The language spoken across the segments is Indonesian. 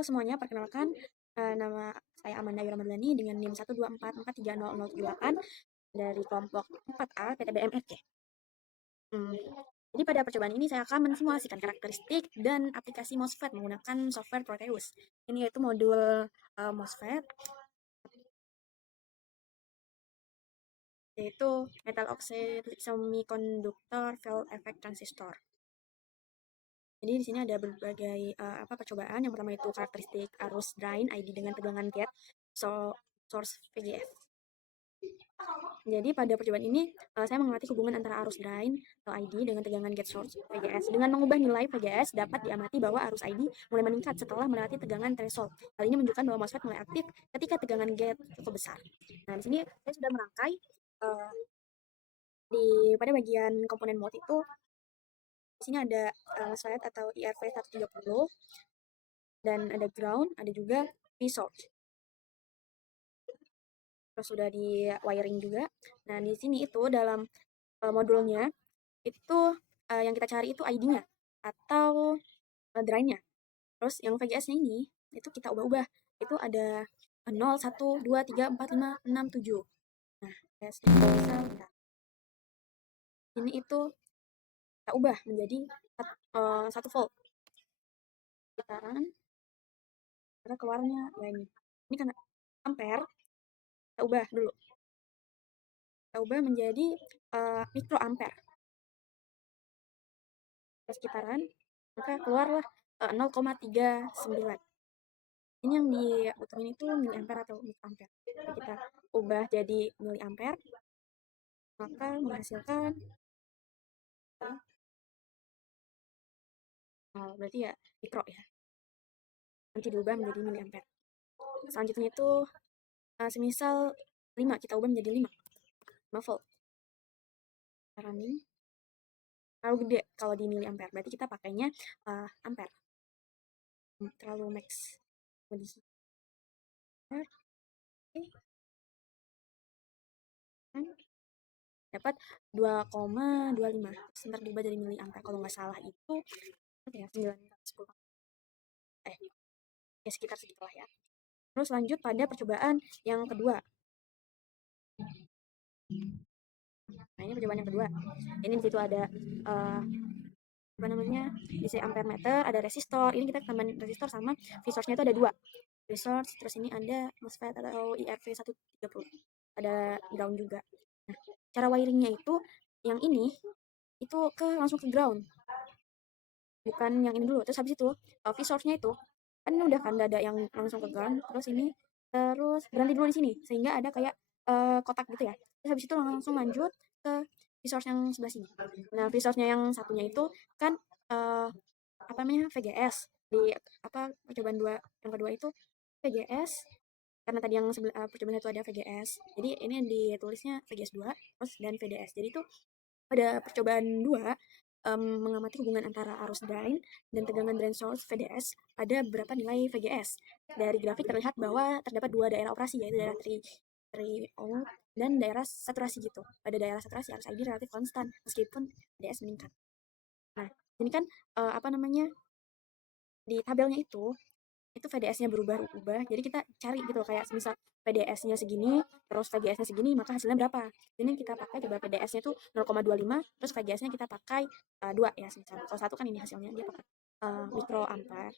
Halo semuanya, perkenalkan, nama saya Amanda Yura Madlani dengan NIM 124430078 dari kelompok 4A PTBM FK. Jadi pada percobaan ini saya akan mensimulasikan karakteristik dan aplikasi MOSFET menggunakan software Proteus. Ini yaitu modul MOSFET, yaitu Metal Oxide Semiconductor Field Effect Transistor. Jadi di sini ada berbagai percobaan. Yang pertama itu karakteristik arus drain ID dengan tegangan gate source VGS. Jadi pada percobaan ini saya mengamati hubungan antara arus drain atau ID dengan tegangan gate source VGS. Dengan mengubah nilai VGS dapat diamati bahwa arus ID mulai meningkat setelah melewati tegangan threshold. Hal ini menunjukkan bahwa MOSFET mulai aktif ketika tegangan gate cukup besar. Nah, di sini saya sudah merangkai pada bagian komponen mode itu. Di sini ada MOSFET atau IRV 130 dan ada ground, ada juga V-source. Terus sudah di wiring juga. Nah, di sini itu dalam modulnya itu yang kita cari itu ID-nya atau drain-nya. Terus yang VGS-nya ini itu kita ubah-ubah. Itu ada 0, 1, 2, 3, 4, 5, 6, 7. Nah, VGS-nya bisa ini itu kita ubah menjadi 1 volt. Gitaran, karena keluarnya ya ini karena ampere, kita ubah dulu. Kita ubah menjadi mikroampere. Sekitaran, maka keluarlah 0,39. Ini yang dibutuhin itu miliampere atau mikroampere. Jadi kita ubah jadi miliampere, maka menghasilkan berarti ya mikro ya. Nanti diubah menjadi miliampere. Selanjutnya itu semisal 5, kita ubah menjadi 5 volt. Running terlalu gede kalau di miliampere, berarti kita pakainya ampere. Terlalu max. Dapat 2,25. Sebentar diubah dari miliampere. Kalau nggak salah itu ya 910. Ya sekitar segitulah ya. Terus lanjut pada percobaan yang kedua. Nah, ini percobaan yang kedua. Ini di situ ada DC ampere meter, ada resistor. Ini kita tambahin resistor sama V-source-nya itu ada 2. V-source, terus ini ada MOSFET atau IRV 130. Ada ground juga. Nah, cara wiringnya itu yang ini itu langsung ke ground. Bukan yang ini dulu. Terus habis itu V-source-nya itu kan ini udah kan ada yang langsung ke ground, terus ini terus berhenti dulu di sini sehingga ada kayak kotak gitu ya. Terus habis itu langsung lanjut ke V-source yang sebelah sini. Nah, V-source-nya yang satunya itu kan VGS. Di percobaan yang kedua itu VGS, karena tadi yang percobaan itu ada VGS. Jadi ini ditulisnya VGS 2 terus dan VDS. Jadi itu pada percobaan 2 mengamati hubungan antara arus drain dan tegangan drain source VDS ada berapa nilai VGS. Dari grafik terlihat bahwa terdapat 2 daerah operasi, yaitu daerah tri-out dan daerah saturasi gitu. Pada daerah saturasi arus ID relatif konstan meskipun VDS meningkat. Nah, ini kan di tabelnya itu VDS-nya berubah-ubah. Jadi kita cari gitu kayak misal VDS-nya segini, terus VGS-nya segini, maka hasilnya berapa? Ini kita pakai coba VDS-nya tuh 0,25, terus VGS-nya kita pakai 2 ya, misal. Kalau 1 kan ini hasilnya dia pakai mikroampere.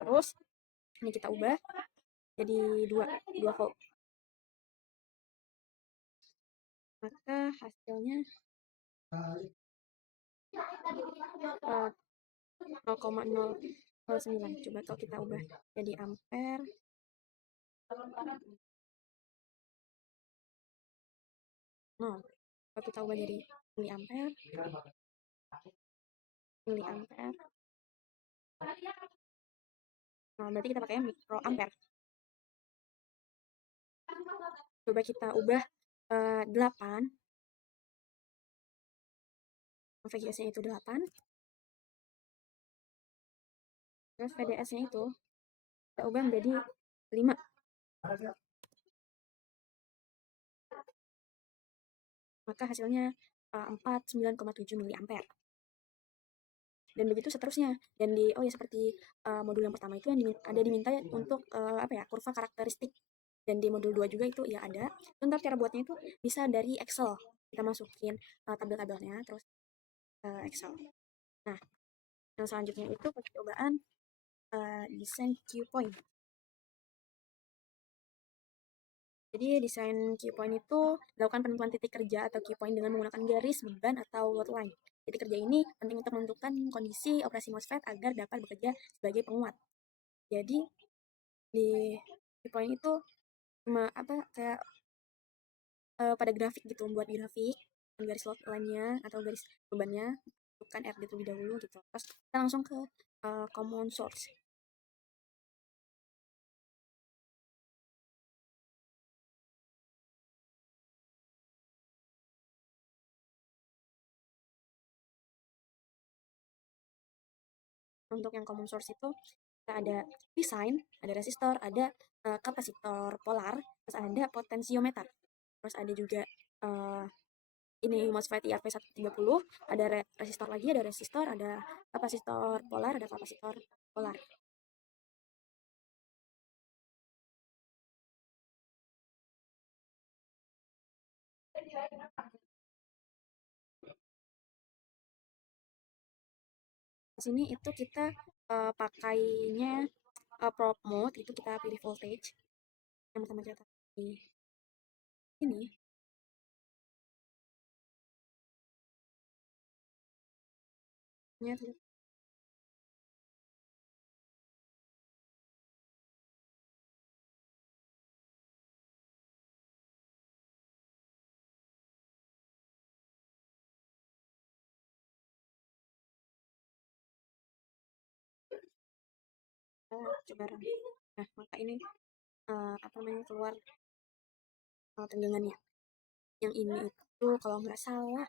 Terus ini kita ubah jadi 2 volt. Maka hasilnya 0,009. Coba kalau kita ubah jadi ampere. Kalau kita ubah jadi miliampere. Nah, berarti kita pakai mikroampere. Coba kita ubah 8. VGS-nya itu 8. Terus VDS-nya itu kita ubah menjadi 5. Maka hasilnya 49,7 miliampere. dan begitu seterusnya. Dan oh ya, seperti modul yang pertama itu yang ada diminta untuk apa ya, kurva karakteristik, dan di modul 2 juga itu ya ada. Ntar cara buatnya itu bisa dari Excel, kita masukin tabel-tabelnya terus Excel. Nah, yang selanjutnya itu percobaan desain Q point. Jadi desain key point itu dilakukan penentuan titik kerja atau key point dengan menggunakan garis, beban, atau load line. Titik kerja ini penting untuk menentukan kondisi operasi MOSFET agar dapat bekerja sebagai penguat. Jadi di key point itu cuma apa, kayak pada grafik gitu, membuat grafik dengan garis load line-nya atau garis bebannya, bukan RD terlebih dahulu gitu. Terus kita langsung ke common source. Untuk yang common source itu kita ada design, ada resistor, ada kapasitor polar, terus ada potensiometer, terus ada juga uh, ini MOSFET IRP130, ada resistor lagi, ada resistor, ada kapasitor polar, ada kapasitor polar. Di sini itu kita pakainya probe mode, itu kita pilih voltage. Yang pertama kita pilih ini. Ya, coba run. Nah, maka ini apa namanya, keluar tegangannya. Yang ini itu kalau nggak salah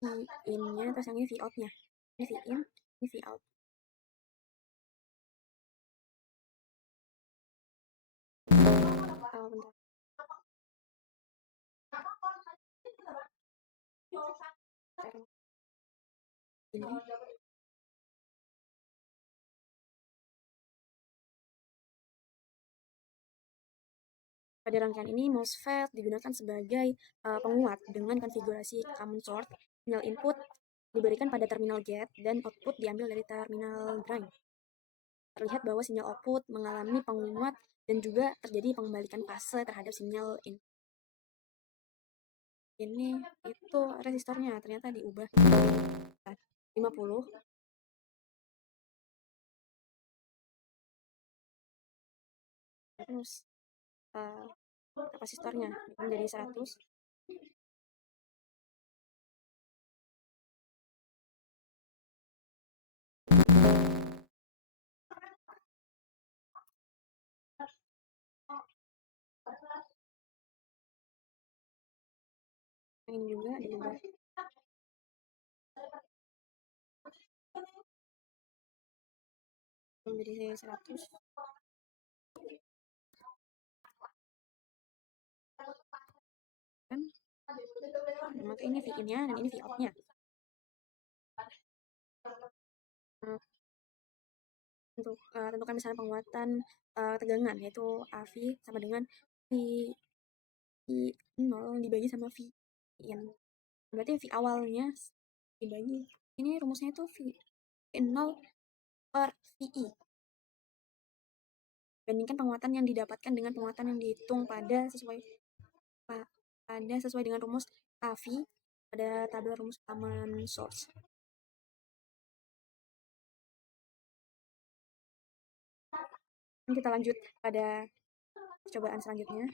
V in-nya, terus yang ini V out-nya. Ini V in, ini V out. Bentar. Ini pada rangkaian ini MOSFET digunakan sebagai penguat dengan konfigurasi common source. Sinyal input diberikan pada terminal gate dan output diambil dari terminal ground. Terlihat bahwa sinyal output mengalami penguat dan juga terjadi pengembalikan fase terhadap sinyal input. Ini itu resistornya ternyata diubah 50, terus kapasitornya menjadi 100. Ini juga diubah menjadi 100. Kan? Maka ini V in-nya dan ini V out-nya. Untuk tentukan misalnya penguatan tegangan, yaitu AV sama dengan V I 0 dibagi sama V in. Berarti V awalnya dibagi, ini rumusnya itu V in 0 per VI. Bandingkan penguatan yang didapatkan dengan penguatan yang dihitung pada sesuai dengan rumus AV pada tabel rumus common source. Kita lanjut pada percobaan selanjutnya.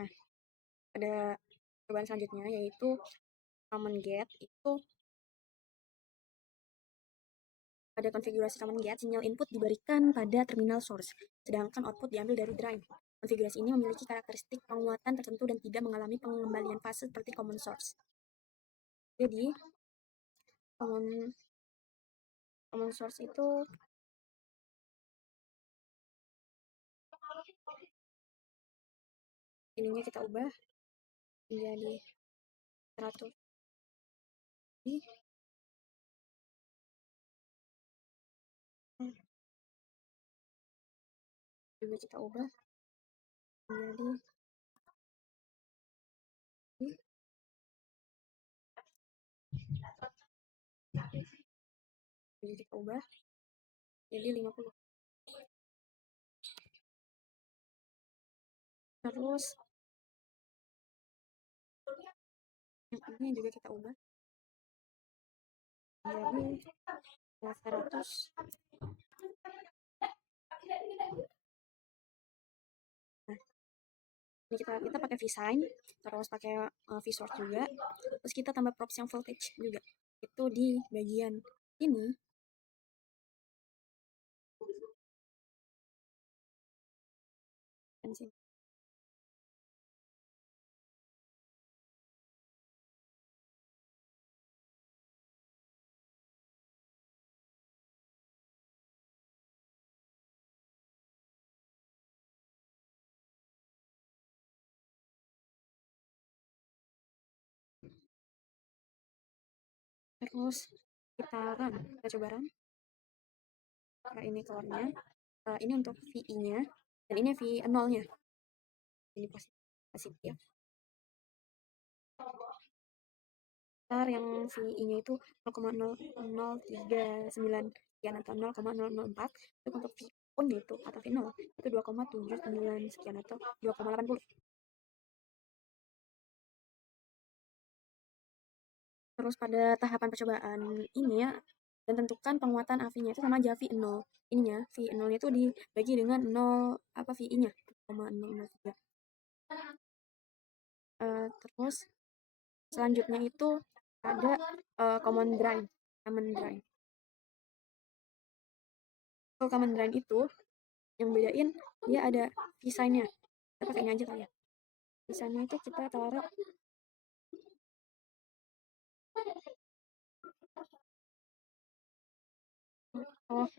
Nah, pada percobaan selanjutnya yaitu common gate. Itu pada konfigurasi common gate, sinyal input diberikan pada terminal source, sedangkan output diambil dari drain. Konfigurasi ini memiliki karakteristik penguatan tertentu dan tidak mengalami pengembalian fase seperti common source. Jadi, common source itu ininya kita ubah menjadi 100. Juga kita ubah menjadi jadi kita ubah jadi 50. Terus yang ini juga kita ubah jadi 100. Nah, ini kita pakai vsign, terus pakai vsource juga, terus kita tambah props yang voltage juga. Itu di bagian ini. Dan sini. Terus kita coba run. Nah, ini keluarnya. Ini untuk VI-nya dan ini V 0-nya. Ini positif. Ntar yang VI-nya itu 0,0039 sekian atau 0,004. Itu untuk V pun gitu atau V0 itu 2,79 sekian atau 2,80. Terus pada tahapan percobaan ini ya, dan tentukan penguatan AV-nya itu sama aja V0. Ininya V0 itu dibagi dengan 0 apa VI-nya 0,003. Terus selanjutnya itu ada common drain. Kalau common drain itu yang bedain dia ada desainnya. Kita pakai ini aja kali ya. Desainnya itu kita taruh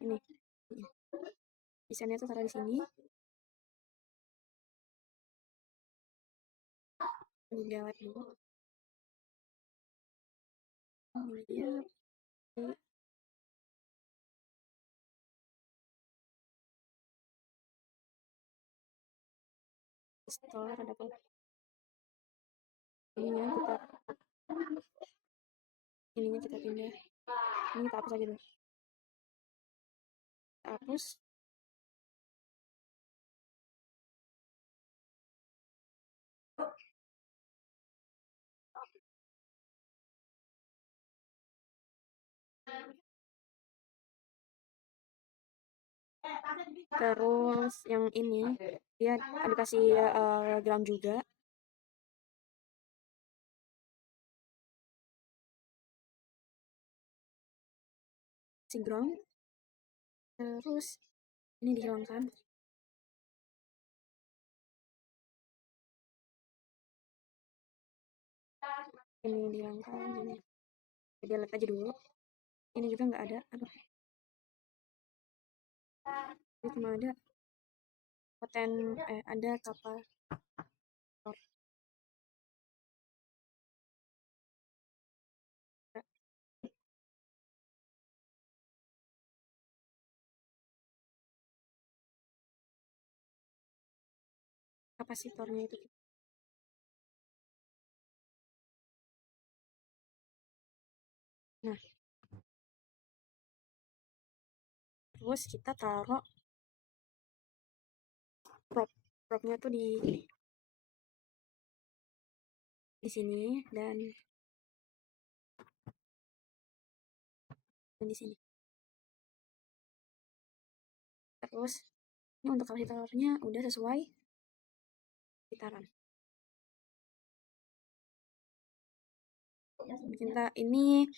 ini. Desainnya itu taruh di sini. Ini gawat dulu. Ini dia. Store ada apa? Ininya kita pindah. Ini kita hapus aja dulu. Kita hapus. Terus yang ini dia ada kasih ground juga. Si ground. Terus ini dihilangkan. Ini dihilangkan. Ini delete aja dulu. Ini juga nggak ada. Aduh. Ini cuma ada ada kapal. Kapasitornya itu. Nah, terus kita taruh propnya tuh di sini dan di sini. Terus ini untuk kapasitornya udah sesuai gitaran. Kita ini